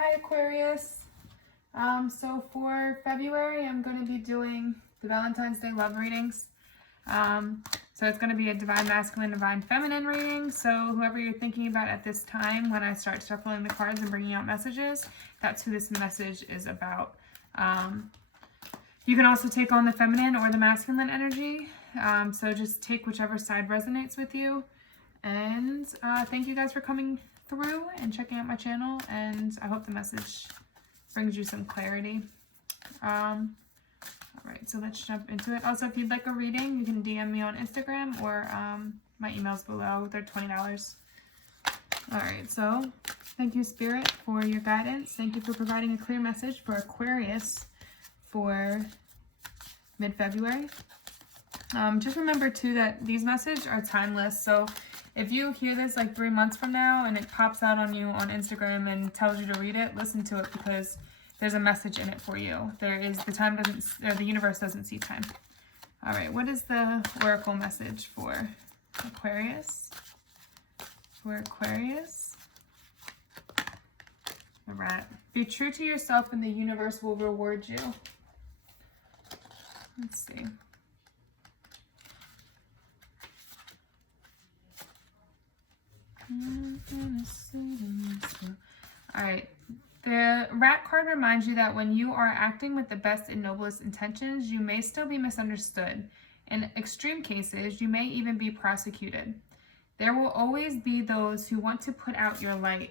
Hi Aquarius. So for February, I'm going to be doing the Valentine's Day love readings. So it's going to be a Divine Masculine, Divine Feminine reading. So whoever you're thinking about at this time, when I start shuffling the cards and bringing out messages, that's who this message is about. You can also take on the feminine or the masculine energy. So just take whichever side resonates with you. And thank you guys for coming through and checking out my channel, and I hope the message brings you some clarity. All right, so let's jump into it. Also, if you'd like a reading, you can DM me on Instagram, or my email's below. They're $20. All right, so thank you, Spirit, for your guidance. Thank you for providing a clear message for Aquarius for mid-February. Just remember, too, that these messages are timeless. So if you hear this like 3 months from now and it pops out on you on Instagram and tells you to read it, listen to it, because there's a message in it for you. The universe doesn't see time. All right, what is the oracle message for Aquarius? For Aquarius, the rat. Be true to yourself and the universe will reward you. Let's see. Alright, the rat card reminds you that when you are acting with the best and noblest intentions, you may still be misunderstood. In extreme cases, you may even be prosecuted. There will always be those who want to put out your light.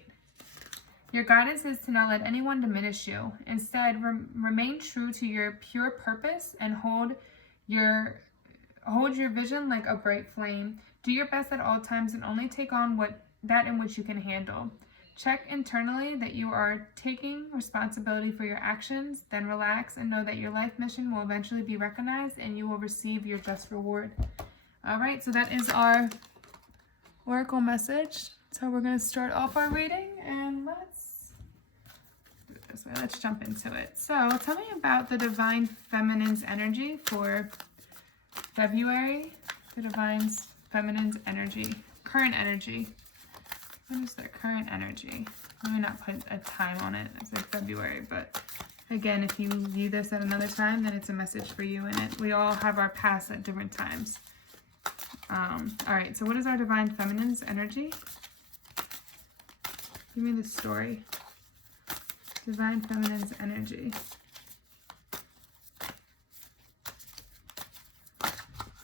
Your guidance is to not let anyone diminish you. Instead, remain true to your pure purpose and hold your vision like a bright flame. Do your best at all times and only take on that in which you can handle. Check internally that you are taking responsibility for your actions, then relax and know that your life mission will eventually be recognized and you will receive your just reward. All right, so that is our oracle message. So we're going to start off our reading, and let's do it this way. Let's jump into it. So tell me about the Divine Feminine's energy for February. The Divine Feminine's energy, current energy. What is their current energy? Let me not put a time on it. I said February, but again, if you view this at another time, then it's a message for you in it. We all have our past at different times. All right, so what is our Divine Feminine's energy? Give me the story. Divine Feminine's energy.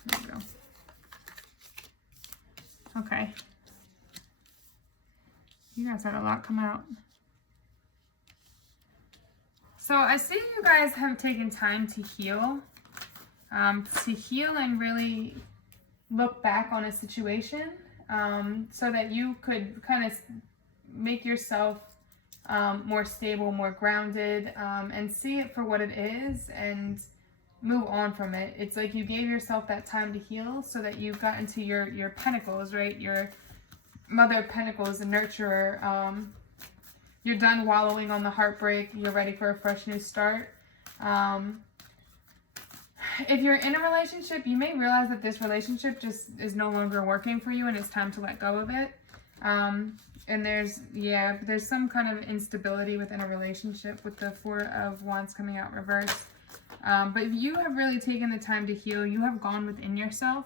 There we go. Okay. You guys had a lot come out. So I see you guys have taken time to heal and really look back on a situation, so that you could kind of make yourself more stable, more grounded, and see it for what it is and move on from it. It's like you gave yourself that time to heal so that you got into your pentacles, right? Your Mother of Pentacles, the nurturer. You're done wallowing on the heartbreak. You're ready for a fresh new start. If you're in a relationship, you may realize that this relationship just is no longer working for you and it's time to let go of it. And there's some kind of instability within a relationship with the Four of Wands coming out reversed. But you have really taken the time to heal. You have gone within yourself.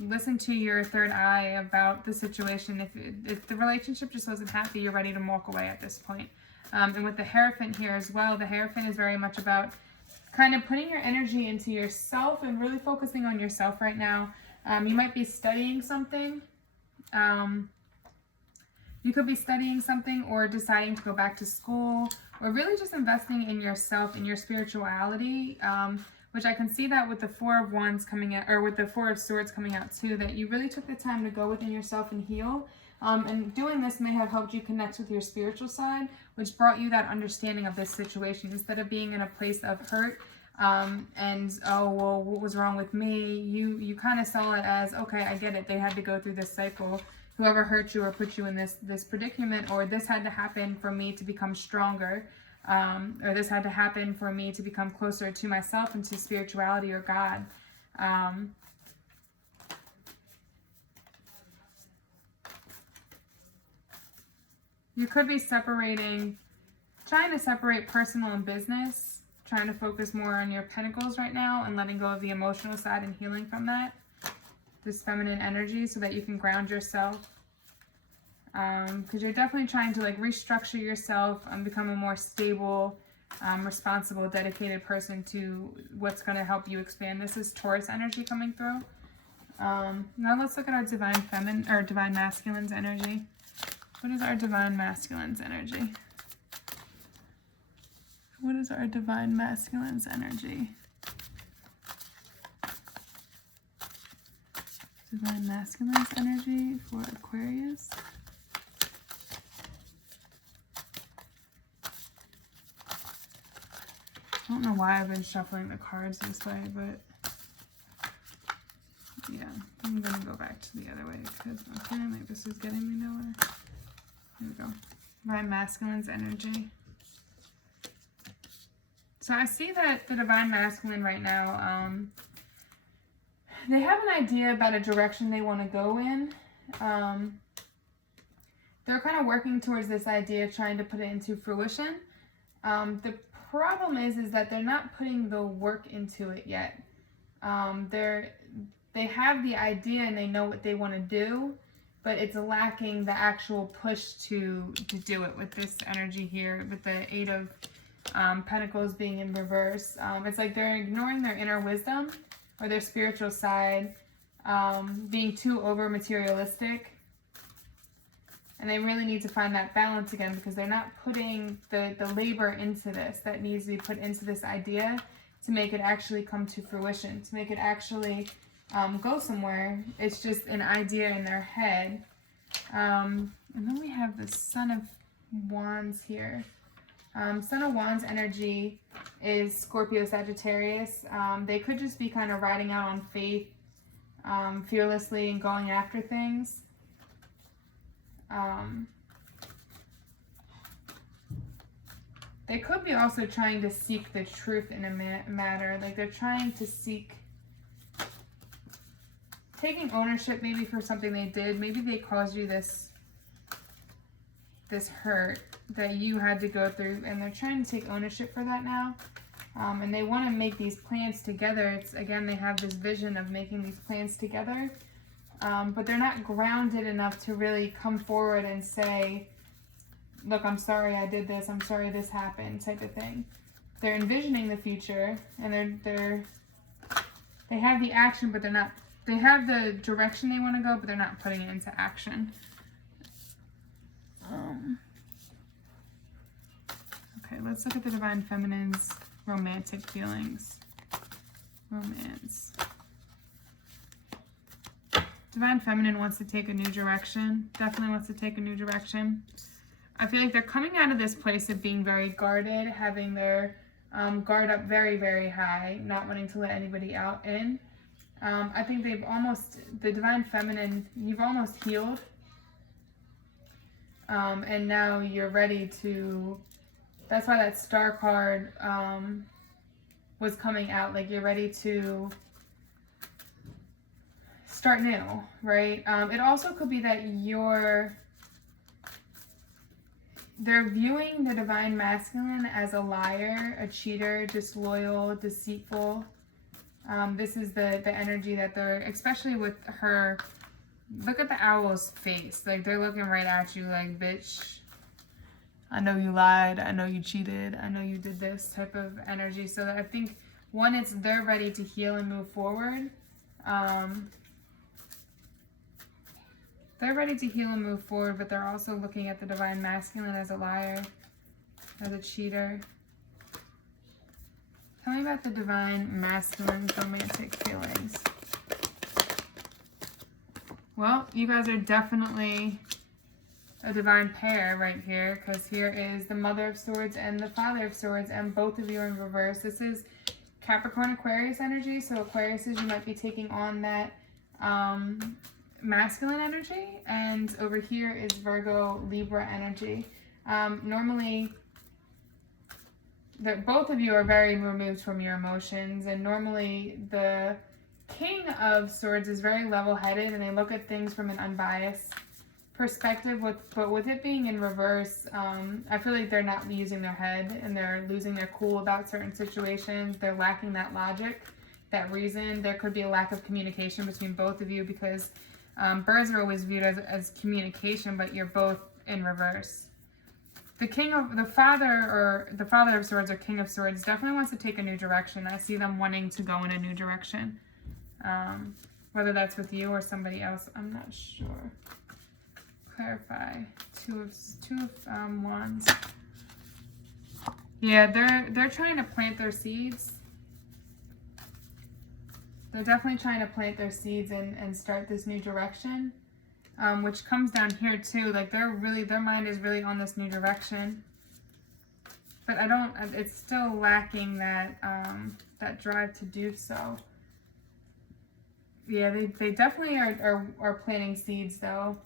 Listen to your third eye about the situation. If the relationship just wasn't happy, you're ready to walk away at this point. And with the Hierophant here as well, the Hierophant is very much about kind of putting your energy into yourself and really focusing on yourself right now. You might be studying something. You could be studying something or deciding to go back to school, or really just investing in yourself and your spirituality, which I can see that with the Four of Wands coming out, or with the Four of Swords coming out too, that you really took the time to go within yourself and heal. And doing this may have helped you connect with your spiritual side, which brought you that understanding of this situation. Instead of being in a place of hurt, and, oh, well, what was wrong with me? You kind of saw it as, okay, I get it. They had to go through this cycle. Whoever hurt you or put you in this predicament, or this had to happen for me to become stronger. Or this had to happen for me to become closer to myself and to spirituality or God. You could be separating trying to separate personal and business, trying to focus more on your pentacles right now and letting go of the emotional side and healing from that, this feminine energy, so that you can ground yourself. Because you're definitely trying to like restructure yourself and become a more stable, responsible, dedicated person to what's going to help you expand. This is Taurus energy coming through. Now let's look at our divine feminine or divine masculine's energy. What is our divine masculine's energy? What is our divine masculine's energy? Divine masculine's energy for Aquarius. I don't know why I've been shuffling the cards this way, but yeah, I'm going to go back to the other way because apparently this is getting me nowhere. Here we go. Divine masculine's energy. So I see that the divine masculine right now, they have an idea about a direction they want to go in. They're kind of working towards this idea, trying to put it into fruition. The problem is that they're not putting the work into it yet. They have the idea and they know what they want to do, but it's lacking the actual push to do it with this energy here, with the Eight of Pentacles being in reverse. It's like they're ignoring their inner wisdom or their spiritual side, being too over materialistic. And they really need to find that balance again, because they're not putting the labor into this that needs to be put into this idea to make it actually come to fruition, to make it actually go somewhere. It's just an idea in their head. And then we have the Son of Wands here. Son of Wands energy is Scorpio, Sagittarius. They could just be kind of riding out on faith, fearlessly and going after things. They could be also trying to seek the truth in a matter. Like they're trying to seek taking ownership maybe for something they did. Maybe they caused you this hurt that you had to go through, and they're trying to take ownership for that now. And they want to make these plans together. It's again, they have this vision of making these plans together. But they're not grounded enough to really come forward and say, look, I'm sorry I did this, I'm sorry this happened, type of thing. They're envisioning the future, and they have the action, but they're not, they have the direction they want to go, but they're not putting it into action. Okay, let's look at the Divine Feminine's romantic feelings. Romance. Divine Feminine wants to take a new direction. Definitely wants to take a new direction. I feel like they're coming out of this place of being very guarded, having their guard up very, very high, not wanting to let anybody out in. I think they've almost, the Divine Feminine, you've almost healed. And now you're ready to, that's why that Star card was coming out. Like you're ready to start new, right? It also could be that they're viewing the Divine Masculine as a liar, a cheater, disloyal, deceitful. This is the energy that they're, especially with her, look at the owl's face. Like they're looking right at you like, bitch, I know you lied, I know you cheated, I know you did this type of energy. So I think one, it's they're ready to heal and move forward. They're ready to heal and move forward, but they're also looking at the Divine Masculine as a liar, as a cheater. Tell me about the Divine Masculine's romantic feelings. Well, you guys are definitely a divine pair right here, because here is the Mother of Swords and the Father of Swords, and both of you are in reverse. This is Capricorn Aquarius energy, so Aquarius is, you might be taking on that masculine energy, and over here is Virgo Libra energy. Normally both of you are very removed from your emotions, and normally the King of Swords is very level-headed and they look at things from an unbiased perspective, but with it being in reverse, I feel like they're not using their head and they're losing their cool about certain situations. They're lacking that logic, that reason. There could be a lack of communication between both of you because birds are always viewed as communication, but you're both in reverse. The father of swords or king of swords definitely wants to take a new direction. I see them wanting to go in a new direction. Whether that's with you or somebody else, I'm not sure. Clarify. Two of wands. Yeah, they're trying to plant their seeds. They're definitely trying to plant their seeds and start this new direction. Which comes down here too, like their mind is really on this new direction. But it's still lacking that that drive to do so. Yeah, they definitely are planting seeds though.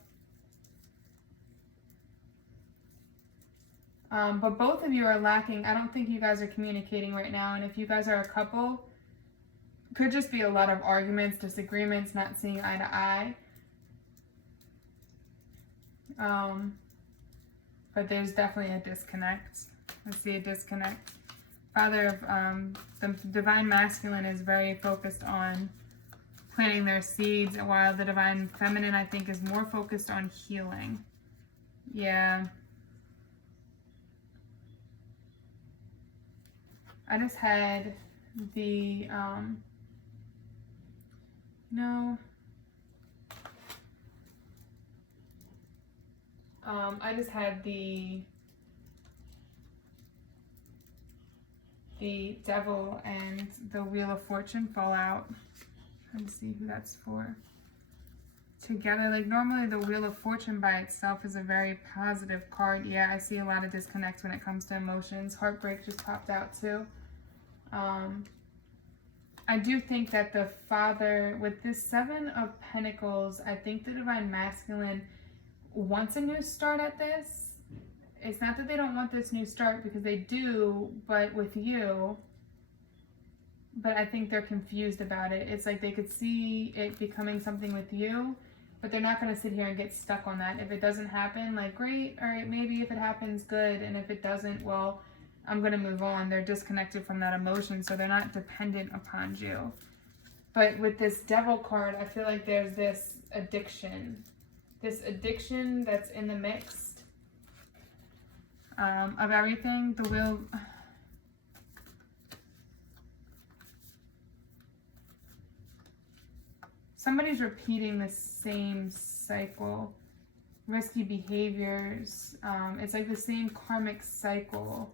But both of you are lacking. I don't think you guys are communicating right now. And if you guys are a couple, could just be a lot of arguments, disagreements, not seeing eye to eye. But there's definitely a disconnect. I see a disconnect. Father of the divine masculine is very focused on planting their seeds, while the divine feminine, I think, is more focused on healing. Yeah. I just had the, no. I just had the devil and the wheel of fortune fall out. Trying to see who that's for. Together, like normally the wheel of fortune by itself is a very positive card. Yeah, I see a lot of disconnects when it comes to emotions. Heartbreak just popped out too. I do think that the father, with this 7 of Pentacles, I think the divine masculine wants a new start at this. It's not that they don't want this new start, because they do, but with you. But I think they're confused about it. It's like they could see it becoming something with you, but they're not going to sit here and get stuck on that. If it doesn't happen, like, great, all right, maybe if it happens, good. And if it doesn't, well, I'm going to move on. They're disconnected from that emotion, so they're not dependent upon you. But with this devil card, I feel like there's this addiction. This addiction that's in the mix of everything. The will... Somebody's repeating the same cycle. Risky behaviors. It's like the same karmic cycle.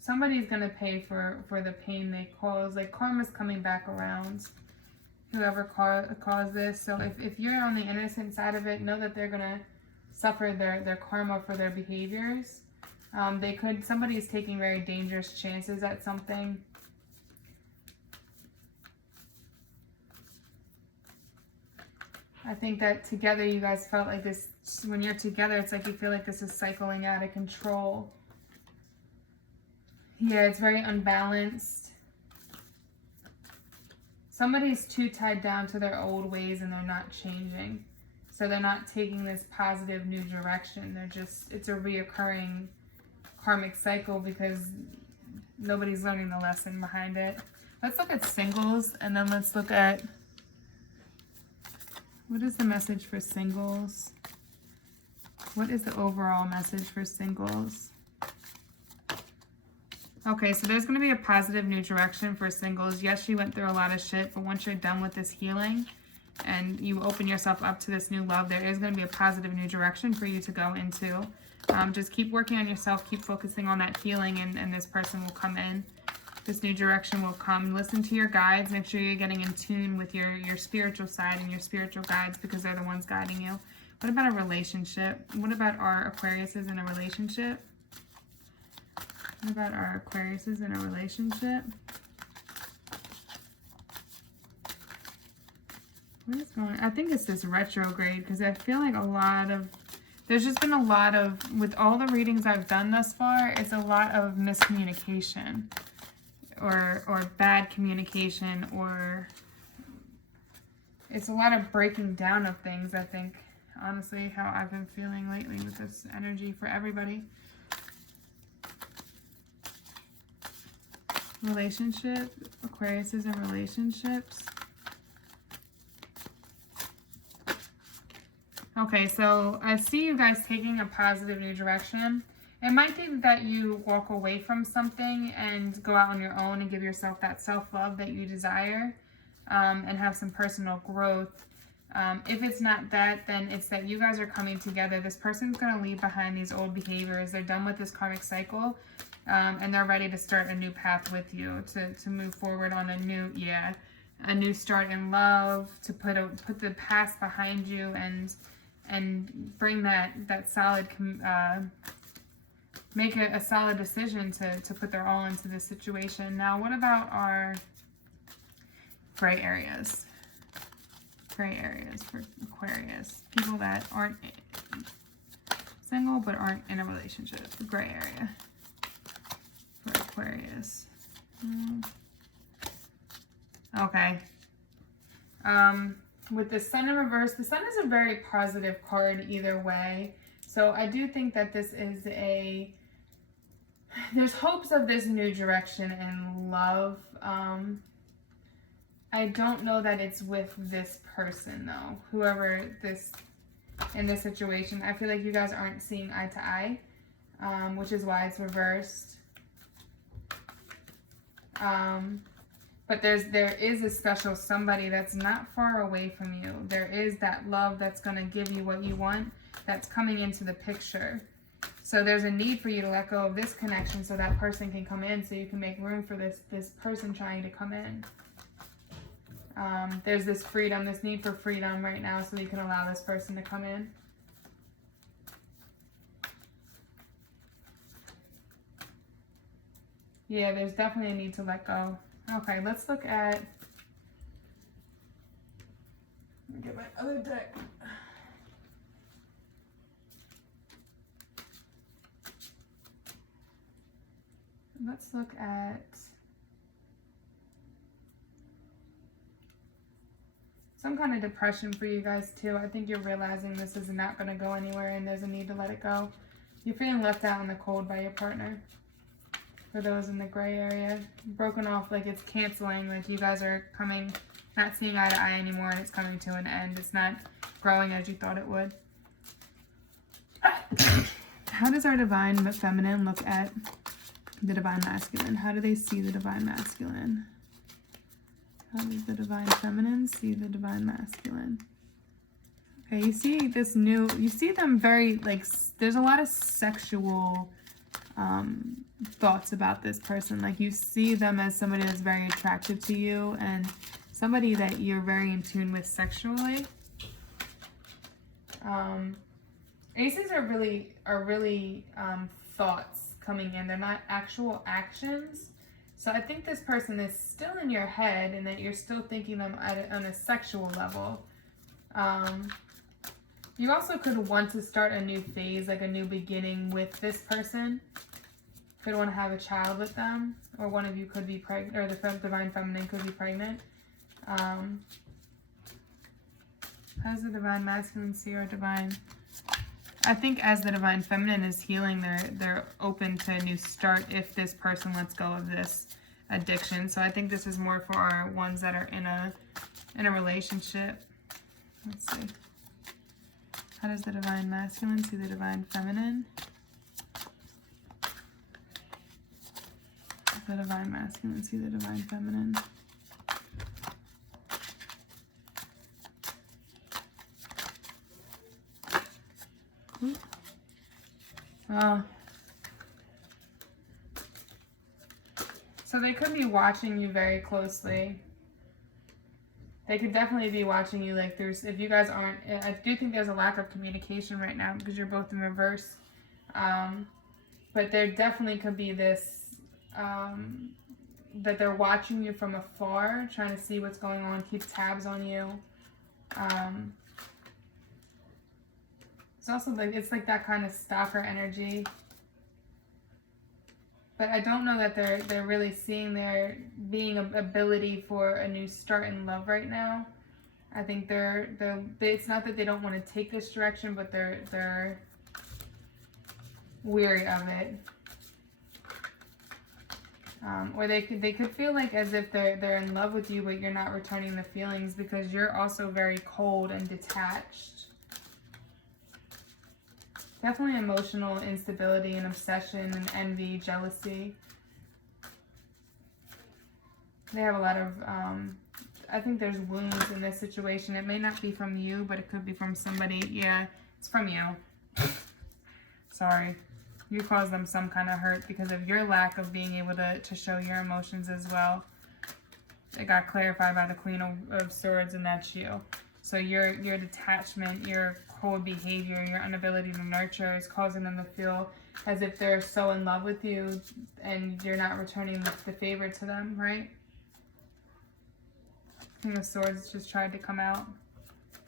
Somebody's going to pay for the pain they cause. Like karma's coming back around. Whoever caused this. So if you're on the innocent side of it, know that they're going to suffer their karma for their behaviors. Somebody's taking very dangerous chances at something. I think that together you guys felt like this, when you're together, it's like you feel like this is cycling out of control. Yeah, it's very unbalanced. Somebody's too tied down to their old ways and they're not changing. So they're not taking this positive new direction. It's a reoccurring karmic cycle because nobody's learning the lesson behind it. Let's look at singles, and then let's look at, what is the message for singles? What is the overall message for singles? Okay, so there's going to be a positive new direction for singles. Yes, you went through a lot of shit, but once you're done with this healing and you open yourself up to this new love, there is going to be a positive new direction for you to go into. Just keep working on yourself, keep focusing on that healing, and this person will come in. This new direction will come. Listen to your guides. Make sure you're getting in tune with your spiritual side and your spiritual guides, because they're the ones guiding you. What about a relationship? What about our Aquariuses in a relationship? What about our Aquariuses in a relationship? What is going on? I think it's this retrograde, because I feel like there's just been a lot of, with all the readings I've done thus far, it's a lot of miscommunication. Or bad communication, or it's a lot of breaking down of things, I think. Honestly, how I've been feeling lately with this energy for everybody. Relationship. Aquarius is in relationships. Okay, so I see you guys taking a positive new direction. It might be that you walk away from something and go out on your own and give yourself that self-love that you desire, and have some personal growth. If it's not that, then it's that you guys are coming together. This person's going to leave behind these old behaviors. They're done with this karmic cycle, and they're ready to start a new path with you, to move forward on a new start in love, to put the past behind you and bring that solid, make a solid decision to put their all into this situation. Now, what about our gray areas? Gray areas for Aquarius. People that aren't single but aren't in a relationship. The gray area for Aquarius. Okay. With the Sun in reverse, the Sun is a very positive card either way. So I do think that this is there's hopes of this new direction in love. I don't know that it's with this person though. Whoever in this situation, I feel like you guys aren't seeing eye to eye, which is why it's reversed. But there is a special somebody that's not far away from you. There is that love that's going to give you what you want that's coming into the picture. So there's a need for you to let go of this connection so that person can come in, so you can make room for this person trying to come in. There's this freedom, this need for freedom right now, so you can allow this person to come in. Yeah, there's definitely a need to let go. Okay, let's look at, let me get my other deck. Let's look at some kind of depression for you guys too. I think you're realizing this is not going to go anywhere and there's a need to let it go. You're feeling left out in the cold by your partner. For those in the gray area, broken off, like it's canceling, like you guys are not seeing eye to eye anymore, and it's coming to an end. It's not growing as you thought it would. How does our divine feminine look at the divine masculine? How do they see the divine masculine? How does the divine feminine see the divine masculine? Okay, you see you see them very, like, there's a lot of sexual thoughts about this person. Like, you see them as somebody that's very attractive to you and somebody that you're very in tune with sexually. Aces are really thoughts coming in. They're not actual actions. So I think this person is still in your head and that you're still thinking them on a sexual level. You also could want to start a new phase, like a new beginning with this person. Could want to have a child with them, or one of you could be pregnant, or the divine feminine could be pregnant. How does the divine masculine see our divine? I think as the divine feminine is healing, they're open to a new start if this person lets go of this addiction. So I think this is more for our ones that are in a relationship. Let's see. How does the divine masculine see the divine feminine? The divine masculine see the divine feminine. So they could be watching you very closely. They could definitely be watching you, like, if you guys aren't, I do think there's a lack of communication right now because you're both in reverse. But there definitely could be this, that they're watching you from afar, trying to see what's going on, keep tabs on you. It's also like, it's like that kind of stalker energy. But I don't know that they're really seeing there being an ability for a new start in love right now. I think it's not that they don't want to take this direction, but they're weary of it. Or they could feel like as if they're in love with you, but you're not returning the feelings because you're also very cold and detached. Definitely emotional instability and obsession and envy, jealousy. They have a lot of, I think there's wounds in this situation. It may not be from you, but it could be from somebody. Yeah, it's from you. Sorry. You caused them some kind of hurt because of your lack of being able to show your emotions as well. It got clarified by the Queen of Swords, and that's you. So your detachment, your cold behavior, your inability to nurture is causing them to feel as if they're so in love with you and you're not returning the favor to them, right? King of Swords just tried to come out.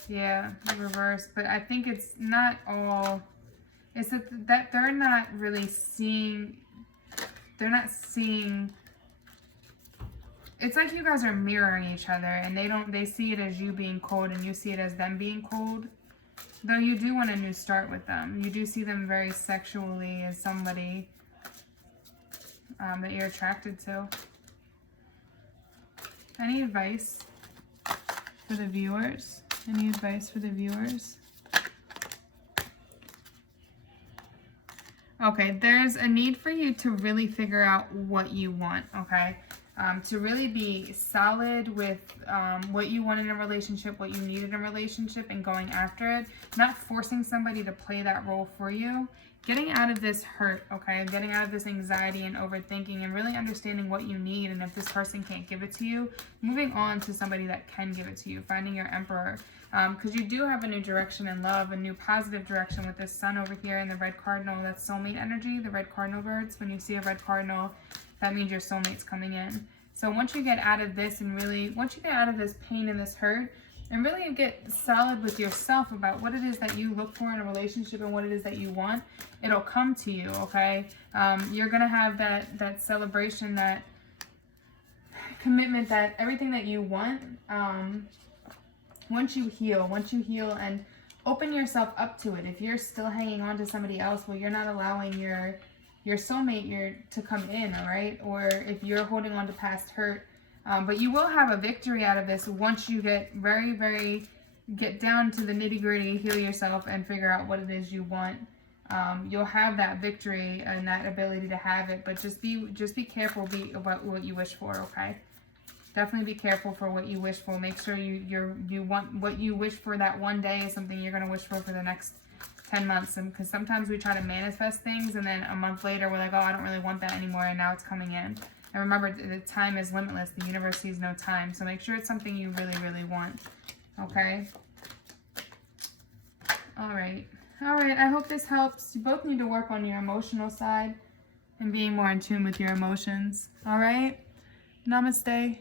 Yeah, reversed. But I think it's not all... It's that they're not really seeing... They're not seeing... It's like you guys are mirroring each other, and they see it as you being cold and you see it as them being cold. Though you do want a new start with them. You do see them very sexually as somebody that you're attracted to. Any advice for the viewers? Any advice for the viewers? Okay, there's a need for you to really figure out what you want, okay? To really be solid with what you want in a relationship, what you need in a relationship, and going after it. Not forcing somebody to play that role for you. Getting out of this hurt, okay? Getting out of this anxiety and overthinking and really understanding what you need, and if this person can't give it to you, moving on to somebody that can give it to you. Finding your emperor. Because you do have a new direction in love, a new positive direction with this sun over here and the red cardinal. That's soulmate energy, the red cardinal birds. When you see a red cardinal, that means your soulmate's coming in. So once you get out of this and really, once you get out of this pain and this hurt, and really get solid with yourself about what it is that you look for in a relationship and what it is that you want, it'll come to you, okay? You're going to have that celebration, that commitment, that everything that you want, once you heal and open yourself up to it. If you're still hanging on to somebody else, well, you're not allowing your soulmate to come in, all right? Or if you're holding on to past hurt, but you will have a victory out of this once you get get down to the nitty gritty, heal yourself, and figure out what it is you want. You'll have that victory and that ability to have it, but just be careful about what you wish for, okay? Definitely be careful for what you wish for. Make sure you want what you wish for that one day is something you're going to wish for the next 10 months. And because sometimes we try to manifest things and then a month later we're like, oh, I don't really want that anymore, and now it's coming in. And remember, the time is limitless. The universe sees no time. So make sure it's something you really, really want. Okay? All right. All right. I hope this helps. You both need to work on your emotional side and being more in tune with your emotions. All right? Namaste.